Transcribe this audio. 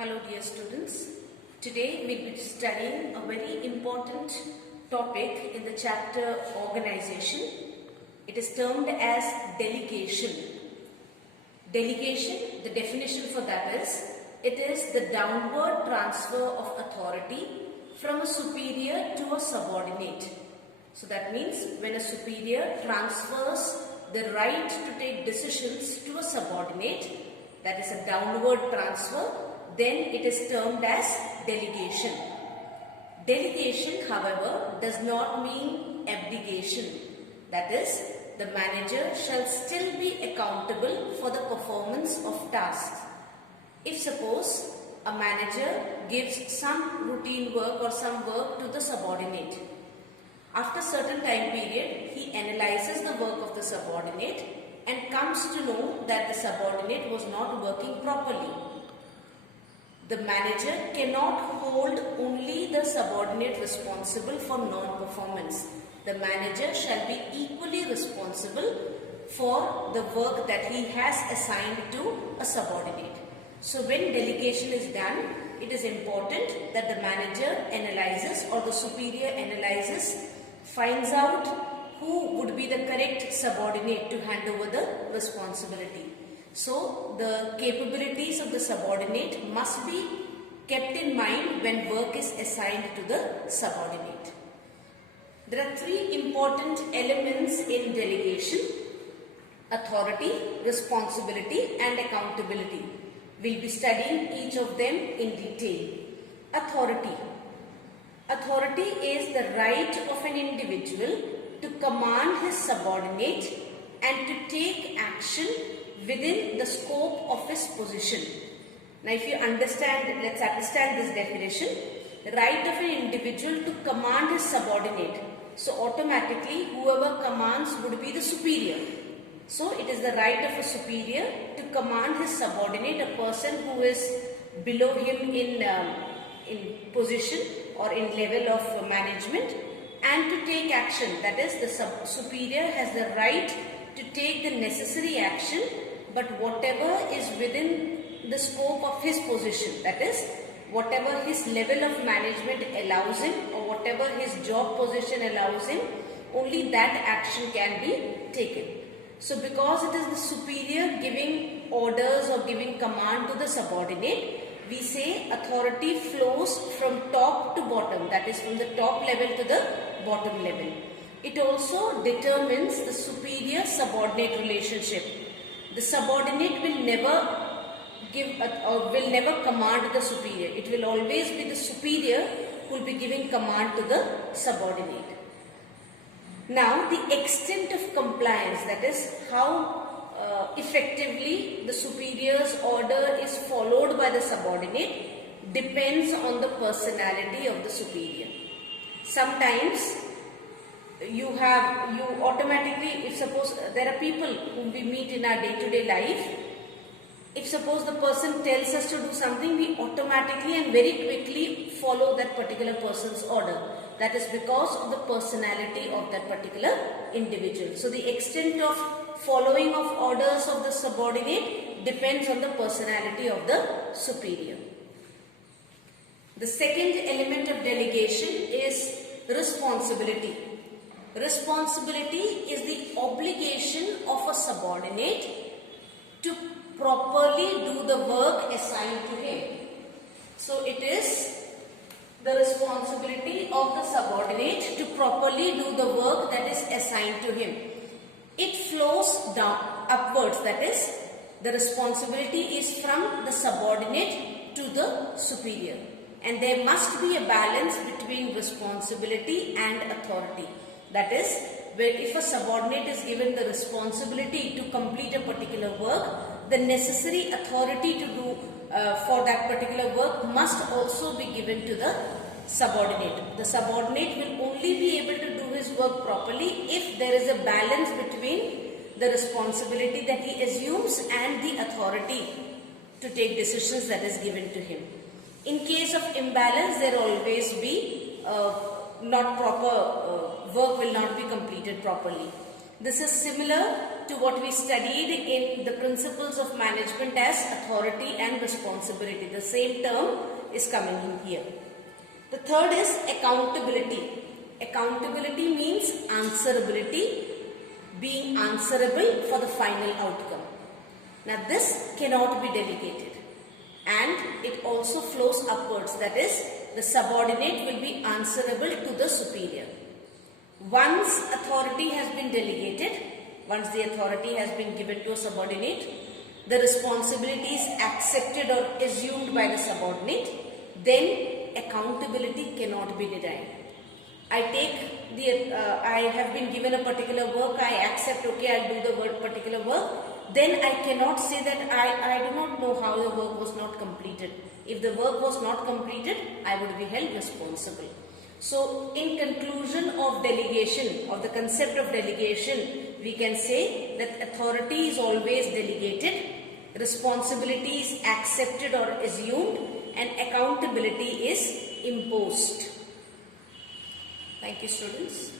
Hello dear students, today we will be studying a very important topic in the chapter Organization. It is termed as delegation. Delegation, the definition for that is, it is the downward transfer of authority from a superior to a subordinate. So that means when a superior transfers the right to take decisions to a subordinate, that is a downward transfer, then it is termed as delegation. Delegation, however, does not mean abdication. That is, the manager shall still be accountable for the performance of tasks. If suppose a manager gives some routine work or some work to the subordinate, after certain time period, he analyzes the work of the subordinate and comes to know that the subordinate was not working properly. The manager cannot hold only the subordinate responsible for non-performance. The manager shall be equally responsible for the work that he has assigned to a subordinate. So when delegation is done, it is important that the manager analyzes or the superior analyzes, finds out who would be the correct subordinate to hand over the responsibility. So the capabilities of the subordinate must be kept in mind when work is assigned to the subordinate. There are three important elements in delegation: authority, responsibility and accountability. We'll be studying each of them in detail. Authority. Authority is the right of an individual to command his subordinate and to take action within the scope of his position. Now if you understand, let's understand this definition. Right of an individual to command his subordinate. So automatically whoever commands would be the superior. So it is the right of a superior to command his subordinate, a person who is below him in position or in level of management, and to take action. That is, the superior has the right to take the necessary action, but whatever is within the scope of his position, that is, whatever his level of management allows him or whatever his job position allows him, only that action can be taken. So because it is the superior giving orders or giving command to the subordinate, we say authority flows from top to bottom, that is from the top level to the bottom level. It also determines the superior-subordinate relationship. The subordinate will never give or will never command the superior. It will always be the superior who will be giving command to the subordinate. Now, the extent of compliance, that is how effectively the superior's order is followed by the subordinate, depends on the personality of the superior. Sometimes you automatically, if suppose there are people whom we meet in our day-to-day life, if suppose the person tells us to do something, we automatically and very quickly follow that particular person's order. That is because of the personality of that particular individual. So the extent of following of orders of the subordinate depends on the personality of the superior. The second element of delegation is responsibility. Responsibility is the obligation of a subordinate to properly do the work assigned to him. So it is the responsibility of the subordinate to properly do the work that is assigned to him. It flows down upwards, that is, the responsibility is from the subordinate to the superior. And there must be a balance between responsibility and authority. That is, where if a subordinate is given the responsibility to complete a particular work, the necessary authority to do for that particular work must also be given to the subordinate. The subordinate will only be able to do his work properly if there is a balance between the responsibility that he assumes and the authority to take decisions that is given to him. In case of imbalance, there will always be not proper work will not be completed properly. This is similar to what we studied in the principles of management as authority and responsibility. The same term is coming in here. The third is accountability. Accountability means answerability, being answerable for the final outcome. Now this cannot be delegated, and it also flows upwards, that is, the subordinate will be answerable to the superior. Once authority has been delegated, once the authority has been given to a subordinate, the responsibility is accepted or assumed by the subordinate, then accountability cannot be denied. I have been given a particular work, I accept, okay, I'll do the particular work. Then I cannot say that I do not know how the work was not completed. If the work was not completed, I would be held responsible. So, in conclusion of delegation, of the concept of delegation, we can say that authority is always delegated, responsibility is accepted or assumed, and accountability is imposed. Thank you, students.